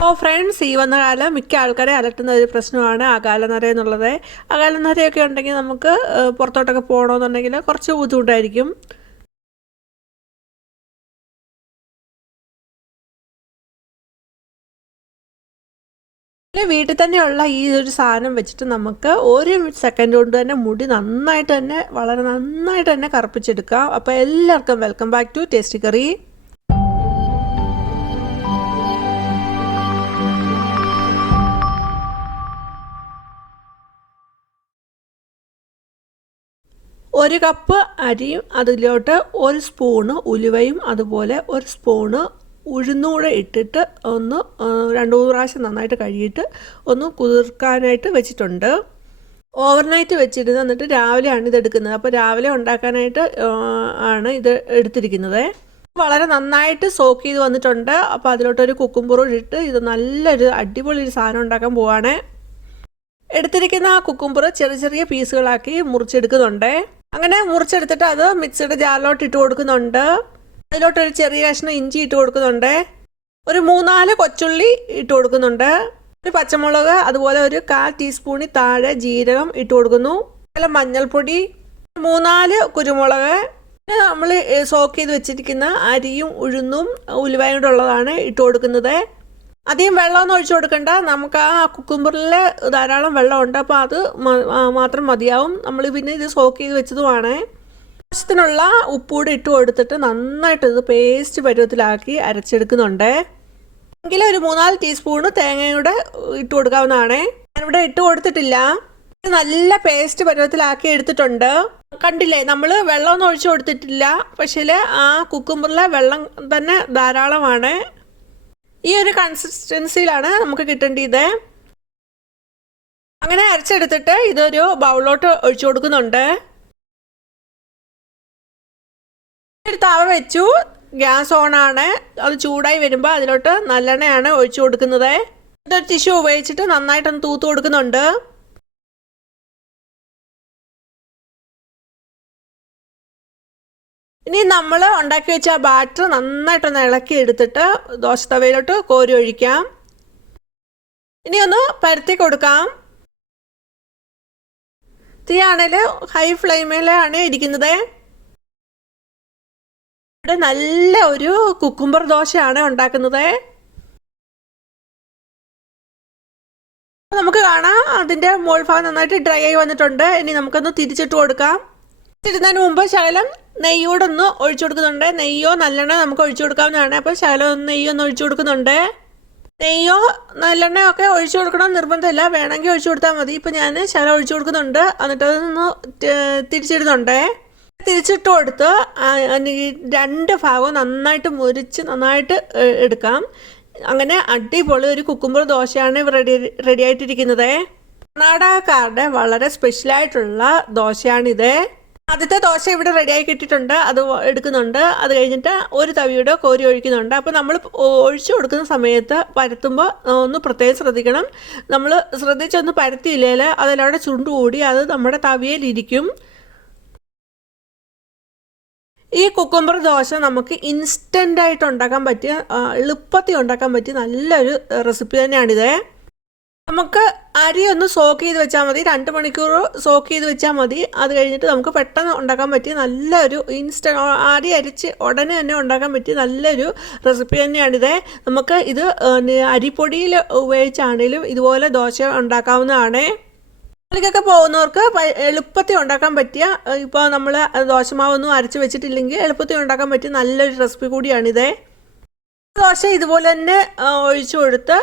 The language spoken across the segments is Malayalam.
ഫ്രണ്ട്സ്, ഈ വന്ന കാലം മിക്ക ആൾക്കാരെ അലട്ടുന്ന ഒരു പ്രശ്നമാണ് അകാലനര എന്നുള്ളത്. അകാലനരയൊക്കെ ഉണ്ടെങ്കിൽ നമുക്ക് പുറത്തോട്ടൊക്കെ പോകണമെന്നുണ്ടെങ്കിൽ കുറച്ച് ബുദ്ധിമുട്ടായിരിക്കും. വീട്ടിൽ തന്നെയുള്ള ഈ ഒരു സാധനം വെച്ചിട്ട് നമുക്ക് ഒരു സെക്കൻഡ് കൊണ്ട് തന്നെ മുടി നന്നായിട്ട് തന്നെ വളരെ നന്നായിട്ട് തന്നെ കറുപ്പിച്ചെടുക്കാം. അപ്പോൾ എല്ലാവർക്കും welcome back to tasty curry. ഒരു കപ്പ് അരിയും അതിലോട്ട് ഒരു സ്പൂണ് ഉലുവയും അതുപോലെ ഒരു സ്പൂണ് ഉഴുന്നൂടെ ഇട്ടിട്ട് ഒന്ന് 2-3 പ്രാവശ്യം നന്നായിട്ട് കഴുകിയിട്ട് ഒന്ന് കുതിർക്കാനായിട്ട് വെച്ചിട്ടുണ്ട്. ഓവർനൈറ്റ് വെച്ചിരുന്ന് എന്നിട്ട് രാവിലെയാണ് ഇത് എടുക്കുന്നത്. അപ്പോൾ രാവിലെ ഉണ്ടാക്കാനായിട്ട് ആണ് ഇത് എടുത്തിരിക്കുന്നത്. വളരെ നന്നായിട്ട് സോക്ക് ചെയ്ത് വന്നിട്ടുണ്ട്. അപ്പോൾ അതിലോട്ടൊരു കുക്കുംബറും ഇട്ട് ഇത് നല്ലൊരു അടിപൊളി ഒരു സാധനം ഉണ്ടാക്കാൻ പോവാണ്. എടുത്തിരിക്കുന്ന ആ കുക്കുംബർ ചെറിയ ചെറിയ പീസുകളാക്കി മുറിച്ചെടുക്കുന്നുണ്ട്. അങ്ങനെ മുറിച്ചെടുത്തിട്ട് അത് മിക്സിയുടെ ജാറിലോട്ട് ഇട്ട് കൊടുക്കുന്നുണ്ട്. അതിലോട്ടൊരു ചെറിയ കഷ്ണം ഇഞ്ചി ഇട്ട് കൊടുക്കുന്നുണ്ട്. ഒരു 3-4 കൊച്ചുള്ളി ഇട്ട് കൊടുക്കുന്നുണ്ട്. ഒരു പച്ചമുളക്, അതുപോലെ ഒരു 1/4 ടീസ്പൂണിൽ താഴെ ജീരകം ഇട്ട് കൊടുക്കുന്നു. അതുപോലെ മഞ്ഞൾപ്പൊടി, 3-4 കുരുമുളക്, പിന്നെ നമ്മൾ സോക്ക് ചെയ്ത് വെച്ചിരിക്കുന്ന അരിയും ഉഴുന്നും ഉലുവയും കൂടെ ഉള്ളതാണ് ഇട്ട് കൊടുക്കുന്നത്. അധികം വെള്ളമൊന്നും ഒഴിച്ചു കൊടുക്കണ്ട. നമുക്ക് ആ കുക്കുംബറിൽ ധാരാളം വെള്ളമുണ്ട്, അപ്പോൾ അത് മാത്രം മതിയാവും. നമ്മൾ പിന്നെ ഇത് സോക്ക് ചെയ്ത് വെച്ചതുമാണ്. ആവശ്യത്തിനുള്ള ഉപ്പൂടെ ഇട്ട് കൊടുത്തിട്ട് നന്നായിട്ട് ഇത് പേസ്റ്റ് പരുവത്തിലാക്കി അരച്ചെടുക്കുന്നുണ്ട്. എങ്കിൽ ഒരു 3-4 ടീസ്പൂണ് തേങ്ങയുടെ ഇട്ട് കൊടുക്കാവുന്നതാണ്. ഞാനിവിടെ ഇട്ട് കൊടുത്തിട്ടില്ല. നല്ല പേസ്റ്റ് പരുവത്തിലാക്കി എടുത്തിട്ടുണ്ട്. കണ്ടില്ലേ, നമ്മൾ വെള്ളമൊന്നും ഒഴിച്ചു കൊടുത്തിട്ടില്ല. പക്ഷേ ആ കുക്കുംബറിലെ വെള്ളം തന്നെ ധാരാളമാണ്. ഈ ഒരു കൺസിസ്റ്റൻസിയിലാണ് നമുക്ക് കിട്ടേണ്ടത്. അങ്ങനെ അരച്ചെടുത്തിട്ട് ഇതൊരു ബൗളിലോട്ട് ഒഴിച്ചു കൊടുക്കുന്നുണ്ട്. ഒരു തവ വെച്ചു, ഗ്യാസ് ഓണാണ്. അത് ചൂടായി വരുമ്പോൾ അതിലോട്ട് നല്ലെണ്ണയാണ് ഒഴിച്ചു കൊടുക്കുന്നത്. ഇതൊരു ടിഷ്യൂ ഉപയോഗിച്ചിട്ട് നന്നായിട്ടൊന്ന് തൂത്ത് കൊടുക്കുന്നുണ്ട്. ഇനി നമ്മൾ ഉണ്ടാക്കി വെച്ച ആ ബാറ്റർ നന്നായിട്ടൊന്ന് ഇളക്കി എടുത്തിട്ട് ദോശത്തവയിലോട്ട് കോരി ഒഴിക്കാം. ഇനി ഒന്ന് പരത്തി കൊടുക്കാം. തീയാണെങ്കിൽ ഹൈ ഫ്ലെയിമിലാണ് ഇരിക്കുന്നത്. ഇവിടെ നല്ല ഒരു കുക്കുംബർ ദോശയാണ് ഉണ്ടാക്കുന്നത്. നമുക്ക് കാണാം അതിൻ്റെ മോൾ ഭാഗം നന്നായിട്ട് ഡ്രൈ ആയി വന്നിട്ടുണ്ട്. ഇനി നമുക്കൊന്ന് തിരിച്ചിട്ട് കൊടുക്കാം. തിരിച്ചിടുന്നതിന് മുമ്പ് ശകലം നെയ്യോടൊന്ന് ഒഴിച്ചു കൊടുക്കുന്നുണ്ട്. നെയ്യോ നല്ലെണ്ണ നമുക്ക് ഒഴിച്ചു കൊടുക്കാവുന്നതാണ്. അപ്പോൾ ശകലം നെയ്യൊന്ന് ഒഴിച്ചു കൊടുക്കുന്നുണ്ട്. നെയ്യോ നല്ലെണ്ണയോ ഒക്കെ ഒഴിച്ചു കൊടുക്കണം നിർബന്ധമില്ല, വേണമെങ്കിൽ ഒഴിച്ചു കൊടുത്താൽ മതി. ഇപ്പം ഞാൻ ശകലം ഒഴിച്ചു കൊടുക്കുന്നുണ്ട്. എന്നിട്ട് അതൊന്ന് തിരിച്ചിടുന്നുണ്ട്. തിരിച്ചിട്ട് കൊടുത്ത് 2 ഭാഗവും നന്നായിട്ട് മുരിച്ച് നന്നായിട്ട് എടുക്കാം. അങ്ങനെ അടിപൊളി ഒരു കുക്കുംബർ ദോശയാണ് റെഡി ആയിട്ടിരിക്കുന്നത്. കർണാടകക്കാരുടെ വളരെ സ്പെഷ്യലായിട്ടുള്ള ദോശയാണിത്. ആദ്യത്തെ ദോശ ഇവിടെ റെഡിയായി കിട്ടിയിട്ടുണ്ട്. അത് എടുക്കുന്നുണ്ട്. അത് കഴിഞ്ഞിട്ട് ഒരു തവിയുടെ കോരി ഒഴിക്കുന്നുണ്ട്. അപ്പോൾ നമ്മൾ ഒഴിച്ചു കൊടുക്കുന്ന സമയത്ത് പരത്തുമ്പോൾ ഒന്ന് പ്രത്യേകം ശ്രദ്ധിക്കണം. നമ്മൾ ശ്രദ്ധിച്ചൊന്ന് പരത്തിയില്ലെങ്കിൽ അതിലവിടെ ചുണ്ടുകൂടി അത് നമ്മുടെ തവിയിലിരിക്കും. ഈ കുക്കുംബർ ദോശ നമുക്ക് ഇൻസ്റ്റൻ്റായിട്ട് ഉണ്ടാക്കാൻ പറ്റിയ, എളുപ്പത്തിൽ ഉണ്ടാക്കാൻ പറ്റിയ നല്ലൊരു റെസിപ്പി തന്നെയാണിത്. നമുക്ക് അരി ഒന്ന് സോക്ക് ചെയ്ത് വെച്ചാൽ മതി. 2 മണിക്കൂർ സോക്ക് ചെയ്ത് വെച്ചാൽ മതി. അത് കഴിഞ്ഞിട്ട് നമുക്ക് പെട്ടെന്ന് ഉണ്ടാക്കാൻ പറ്റിയ നല്ലൊരു അരി അരിച്ച് ഉടനെ തന്നെ ഉണ്ടാക്കാൻ പറ്റിയ നല്ലൊരു റെസിപ്പി തന്നെയാണിത്. നമുക്ക് ഇത് അരിപ്പൊടിയിൽ ഉപയോഗിച്ചാണെങ്കിലും ഇതുപോലെ ദോശ ഉണ്ടാക്കാവുന്നതാണ്. ജോലിക്കൊക്കെ പോകുന്നവർക്ക് എളുപ്പത്തിൽ ഉണ്ടാക്കാൻ പറ്റിയ, ഇപ്പോൾ നമ്മൾ ദോശമാവൊന്നും അരച്ച് വെച്ചിട്ടില്ലെങ്കിൽ എളുപ്പത്തിൽ ഉണ്ടാക്കാൻ പറ്റിയ നല്ലൊരു റെസിപ്പി കൂടിയാണിത്. ദോശ ഇതുപോലെ തന്നെ ഒഴിച്ചു കൊടുത്ത്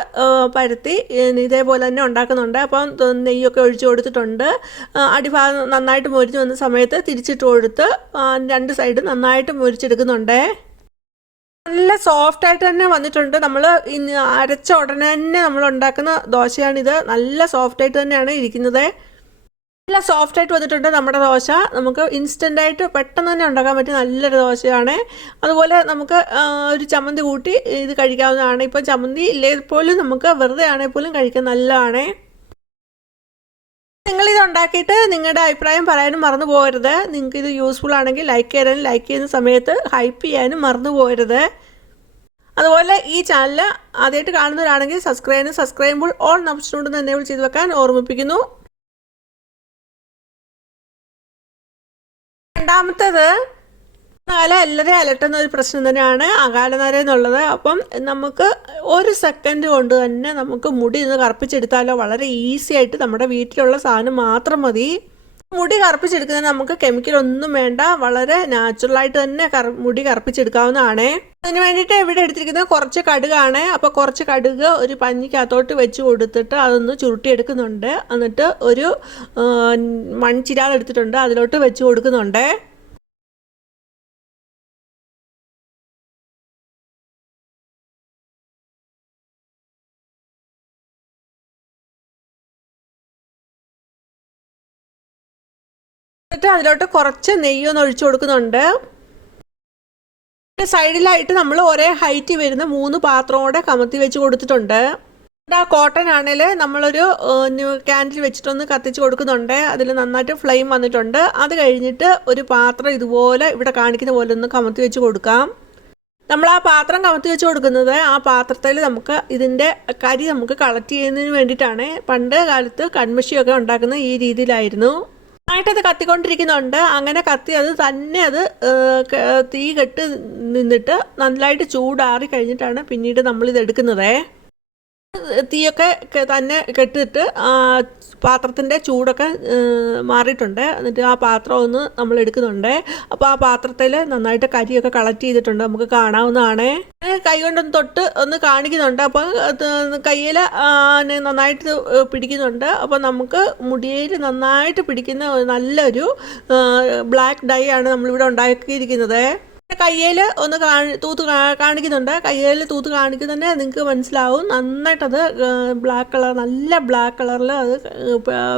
പരത്തി ഇതേപോലെ തന്നെ ഉണ്ടാക്കുന്നുണ്ട്. അപ്പം നെയ്യൊക്കെ ഒഴിച്ചു കൊടുത്തിട്ടുണ്ട്. അടിഭാഗം നന്നായിട്ട് മുരിഞ്ഞ് വന്ന സമയത്ത് തിരിച്ചിട്ട് കൊടുത്ത് 2 സൈഡ് നന്നായിട്ട് മുരിച്ചെടുക്കുന്നുണ്ട്. നല്ല സോഫ്റ്റായിട്ട് തന്നെ വന്നിട്ടുണ്ട്. നമ്മൾ അരച്ച ഉടനെ തന്നെ നമ്മൾ ഉണ്ടാക്കുന്ന ദോശയാണിത്. നല്ല സോഫ്റ്റായിട്ട് തന്നെയാണ് ഇരിക്കുന്നത്. നല്ല സോഫ്റ്റായിട്ട് വന്നിട്ടുണ്ട് നമ്മുടെ ദോശ. നമുക്ക് ഇൻസ്റ്റൻ്റായിട്ട് പെട്ടെന്ന് തന്നെ ഉണ്ടാക്കാൻ പറ്റിയ നല്ലൊരു ദോശയാണ്. അതുപോലെ നമുക്ക് ഒരു ചമ്മന്തി കൂട്ടി ഇത് കഴിക്കാവുന്നതാണ്. ഇപ്പോൾ ചമ്മന്തി ഇല്ലെങ്കിൽ പോലും നമുക്ക് വെറുതെ ആണെങ്കിൽ പോലും കഴിക്കാൻ നല്ലതാണ്. നിങ്ങളിത് ഉണ്ടാക്കിയിട്ട് നിങ്ങളുടെ അഭിപ്രായം പറയാനും മറന്നു പോകരുത്. നിങ്ങൾക്കിത് യൂസ്ഫുൾ ആണെങ്കിൽ ലൈക്ക് ചെയ്യാനും ലൈക്ക് ചെയ്യുന്ന സമയത്ത് ഹൈപ്പ് ചെയ്യാനും മറന്നു പോകരുത്. അതുപോലെ ഈ ചാനൽ ആദ്യമായിട്ട് കാണുന്നവരാണെങ്കിൽ സബ്സ്ക്രൈബ് ചെയ്യുമ്പോൾ ഓൾ ഓപ്ഷനോട് എനേബിൾ ചെയ്ത് വെക്കാൻ ഓർമ്മിപ്പിക്കുന്നു. രണ്ടാമത്തേത് എല്ലാവരെയും അലട്ടുന്ന ഒരു പ്രശ്നം തന്നെയാണ് അകാലനര എന്നുള്ളത്. അപ്പം നമുക്ക് 1 സെക്കൻഡ് കൊണ്ട് തന്നെ നമുക്ക് മുടി ഒന്ന് കറുപ്പിച്ചെടുത്താലോ. വളരെ ഈസി ആയിട്ട് നമ്മുടെ വീട്ടിലുള്ള സാധനം മാത്രം മതി. മുടി കറുപ്പിച്ചെടുക്കുന്നതിന് നമുക്ക് കെമിക്കൽ ഒന്നും വേണ്ട, വളരെ നാച്ചുറലായിട്ട് തന്നെ മുടി കറുപ്പിച്ചെടുക്കാവുന്നതാണ്. അതിന് വേണ്ടിയിട്ട് ഇവിടെ എടുത്തിരിക്കുന്നത് കുറച്ച് കടുകാണ്. അപ്പോൾ കുറച്ച് കടുക് ഒരു പഞ്ഞിക്കകത്തോട്ട് വെച്ച് കൊടുത്തിട്ട് അതൊന്ന് ചുരുട്ടിയെടുക്കുന്നുണ്ട്. എന്നിട്ട് ഒരു മൺചിരാൽ എടുത്തിട്ടുണ്ട്, അതിലോട്ട് വെച്ച് കൊടുക്കുന്നുണ്ട്. എന്നിട്ട് അതിലോട്ട് കുറച്ച് നെയ്യൊന്ന് ഒഴിച്ചു കൊടുക്കുന്നുണ്ട്. സൈഡിലായിട്ട് നമ്മൾ ഒരേ ഹൈറ്റ് വരുന്ന 3 പാത്രം കൂടെ കമത്തി വെച്ച് കൊടുത്തിട്ടുണ്ട്. ആ കോട്ടൺ ആണെങ്കിൽ നമ്മളൊരു ക്യാൻഡിൽ വെച്ചിട്ടൊന്ന് കത്തിച്ച് കൊടുക്കുന്നുണ്ട്. അതിൽ നന്നായിട്ട് ഫ്ലെയിം വന്നിട്ടുണ്ട്. അത് കഴിഞ്ഞിട്ട് ഒരു പാത്രം ഇതുപോലെ ഇവിടെ കാണിക്കുന്ന പോലെ ഒന്ന് കമത്തി വെച്ച് കൊടുക്കാം. നമ്മൾ ആ പാത്രം കമത്തി വെച്ച് കൊടുക്കുന്നത് ആ പാത്രത്തിൽ നമുക്ക് ഇതിൻ്റെ കരി നമുക്ക് കളക്ട് ചെയ്യുന്നതിന് വേണ്ടിയിട്ടാണ്. പണ്ട് കാലത്ത് കൺമഷിയൊക്കെ ഉണ്ടാക്കുന്ന ഈ രീതിയിലായിരുന്നു. നന്നായിട്ടത് കത്തിക്കൊണ്ടിരിക്കുന്നുണ്ട്. അങ്ങനെ കത്തി അത് തന്നെ അത് തീ കെട്ട് നിന്നിട്ട് നന്നായിട്ട് ചൂടാറി കഴിഞ്ഞിട്ടാണ് പിന്നീട് നമ്മളിത് എടുക്കുന്നത്. തീയൊക്കെ തന്നെ കെട്ടിട്ട് പാത്രത്തിൻ്റെ ചൂടൊക്കെ മാറിയിട്ടുണ്ട്. എന്നിട്ട് ആ പാത്രം ഒന്ന് നമ്മൾ എടുക്കുന്നുണ്ട്. അപ്പോൾ ആ പാത്രത്തിൽ നന്നായിട്ട് കരിയൊക്കെ കളക്ട് ചെയ്തിട്ടുണ്ട്, നമുക്ക് കാണാവുന്നതാണ്. കൈ കൊണ്ടൊന്ന് തൊട്ട് ഒന്ന് കാണിക്കുന്നുണ്ട്. അപ്പോൾ കയ്യിൽ നന്നായിട്ട് പിടിക്കുന്നുണ്ട്. അപ്പോൾ നമുക്ക് മുടിയിൽ നന്നായിട്ട് പിടിക്കുന്ന നല്ലൊരു ബ്ലാക്ക് ഡൈ ആണ് നമ്മളിവിടെ ഉണ്ടാക്കിയിരിക്കുന്നത്. കയ്യിൽ ഒന്ന് തൂത്ത് കാണിക്കുന്നുണ്ട്. കയ്യിൽ തൂത്ത് കാണിക്കുന്നുണ്ട്, നിങ്ങൾക്ക് മനസ്സിലാവും. നന്നായിട്ടത് ബ്ലാക്ക് കളർ, നല്ല ബ്ലാക്ക് കളറിൽ അത്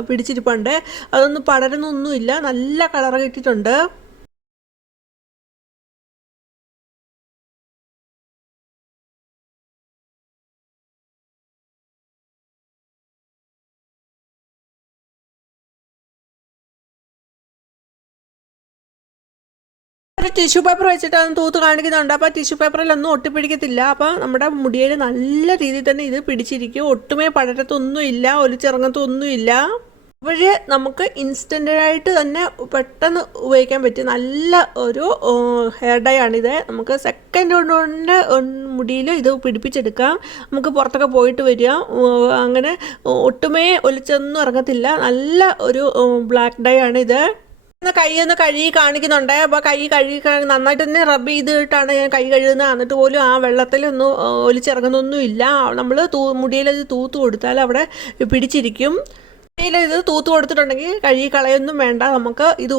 പിടിച്ചിരിപ്പുണ്ട്. അതൊന്നും പടരുന്നൊന്നുമില്ല, നല്ല കളർ കിട്ടിയിട്ടുണ്ട്. ഒരു ടിഷ്യൂ പേപ്പർ വെച്ചിട്ട് അത് തൂത്ത് കാണിക്കുന്നുണ്ട്. അപ്പോൾ ടിഷ്യൂ പേപ്പറിലൊന്നും ഒട്ടിപ്പിടിക്കത്തില്ല. അപ്പോൾ നമ്മുടെ മുടിയിൽ നല്ല രീതിയിൽ തന്നെ ഇത് പിടിച്ചിരിക്കും. ഒട്ടുമേ പടരത്തൊന്നുമില്ല, ഒലിച്ചിറങ്ങത്തൊന്നുമില്ല. അപ്പോഴേ നമുക്ക് ഇൻസ്റ്റൻ്റായിട്ട് തന്നെ പെട്ടെന്ന് ഉപയോഗിക്കാൻ പറ്റിയ നല്ല ഒരു ഹെയർ ഡൈ ആണിത്. നമുക്ക് സെക്കൻഡ് കൊണ്ട് മുടിയിൽ ഇത് പിടിപ്പിച്ചെടുക്കാം. നമുക്ക് പുറത്തൊക്കെ പോയിട്ട് വരിക, അങ്ങനെ ഒട്ടുമേ ഒലിച്ചൊന്നും ഇറങ്ങത്തില്ല. നല്ല ഒരു ബ്ലാക്ക് ഡൈ ആണിത്. കൈ ഒന്ന് കഴുകി കാണിക്കുന്നുണ്ട്. അപ്പോൾ കൈ കഴുകി നന്നായിട്ട് തന്നെ റബ്ബ് ചെയ്തിട്ടാണ് ഞാൻ കൈ കഴുകുന്നത്. എന്നിട്ട് പോലും ആ വെള്ളത്തിലൊന്നും ഒലിച്ചിറങ്ങുന്നൊന്നുമില്ല. നമ്മൾ മുടിയിലത് തൂത്ത് കൊടുത്താൽ അവിടെ പിടിച്ചിരിക്കും. മുടിയിൽ ഇത് തൂത്ത് കൊടുത്തിട്ടുണ്ടെങ്കിൽ കഴുകി കളയൊന്നും വേണ്ട. നമുക്ക് ഇത്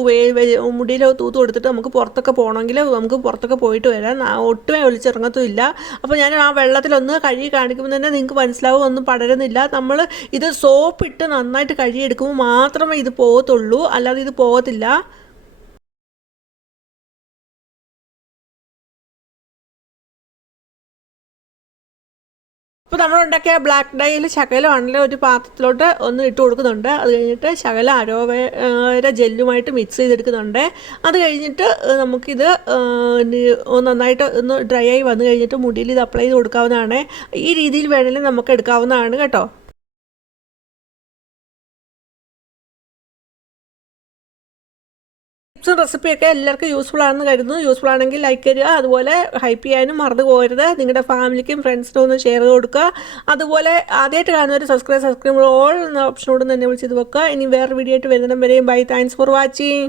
മുടിയിൽ തൂത്ത് കൊടുത്തിട്ട് നമുക്ക് പുറത്തൊക്കെ പോകണമെങ്കിൽ നമുക്ക് പുറത്തൊക്കെ പോയിട്ട് വരാം. ഒട്ടുമേ ഒലിച്ചിറങ്ങത്തുമില്ല. അപ്പോൾ ഞാൻ ആ വെള്ളത്തിലൊന്ന് കഴുകി കാണിക്കുമ്പോൾ തന്നെ നിങ്ങൾക്ക് മനസ്സിലാവും, ഒന്നും പടരുന്നില്ല. നമ്മൾ ഇത് സോപ്പിട്ട് നന്നായിട്ട് കഴുകിയെടുക്കുമ്പോൾ മാത്രമേ ഇത് പോകത്തുള്ളൂ, അല്ലാതെ ഇത് പോകത്തില്ല. അപ്പോൾ നമ്മളുണ്ടാക്കിയ ബ്ലാക്ക് ഡൈയിൽ ശകലമാണെങ്കിലും ഒരു പാത്രത്തിലോട്ട് ഒന്ന് ഇട്ട് കൊടുക്കുന്നുണ്ട്. അത് കഴിഞ്ഞിട്ട് ശകലം അലോവേര ജെല്ലുമായിട്ട് മിക്സ് ചെയ്തെടുക്കുന്നുണ്ട്. അത് കഴിഞ്ഞിട്ട് നമുക്കിത് നന്നായിട്ട് ഒന്ന് ഡ്രൈ ആയി വന്നു കഴിഞ്ഞിട്ട് മുടിയിൽ ഇത് അപ്ലൈ ചെയ്ത് കൊടുക്കാവുന്നതാണ്. ഈ രീതിയിൽ വേണമെങ്കിലും നമുക്ക് എടുക്കാവുന്നതാണ് കേട്ടോ. ടിപ്സും റെസിപ്പിയൊക്കെ എല്ലാവർക്കും യൂസ്ഫുൾ ആണെന്ന് കരുതുന്നു. യൂസ്ഫുൾ ആണെങ്കിൽ ലൈക്ക് തരിക. അതുപോലെ ഹൈപ്പ് ചെയ്യാനും മറന്നു പോകരുത്. നിങ്ങളുടെ ഫാമിലിക്കും ഫ്രണ്ട്സിനും ഒന്ന് ഷെയർ ചെയ്ത് കൊടുക്കുക. അതുപോലെ ആദ്യമായിട്ട് കാണുന്നവർ സബ്സ്ക്രൈബ് ഓൾ എന്ന ഓപ്ഷനോട് തന്നെ വിളിച്ചത് വെക്കുക. ഇനി വേറെ വീഡിയോ ആയിട്ട് വരുന്നിടം വരെയും ബൈ. Thanks for watching.